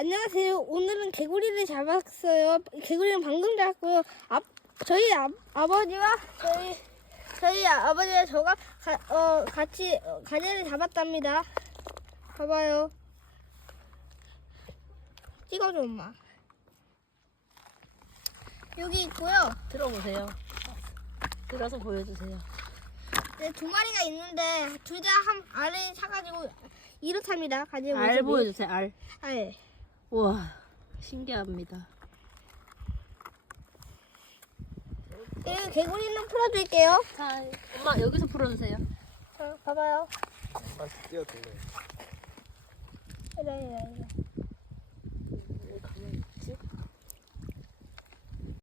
안녕하세요. 오늘은 개구리를 잡았어요. 개구리는 방금 잡았고요. 저희 아버지와 저가 같이 가재를 잡았답니다. 봐봐요. 찍어줘, 엄마. 여기 있고요. 들어보세요. 들어서 보여주세요. 네, 두 마리가 있는데 둘 다 한 알을 차가지고 이렇답니다. 가재 모습이. 알 보여주세요. 알. 알. 우와, 신기합니다. 네, 개구리는 풀어줄게요. 자, 엄마 여기서 풀어주세요. 봐봐요. 빨리 뛰어들래. 이래.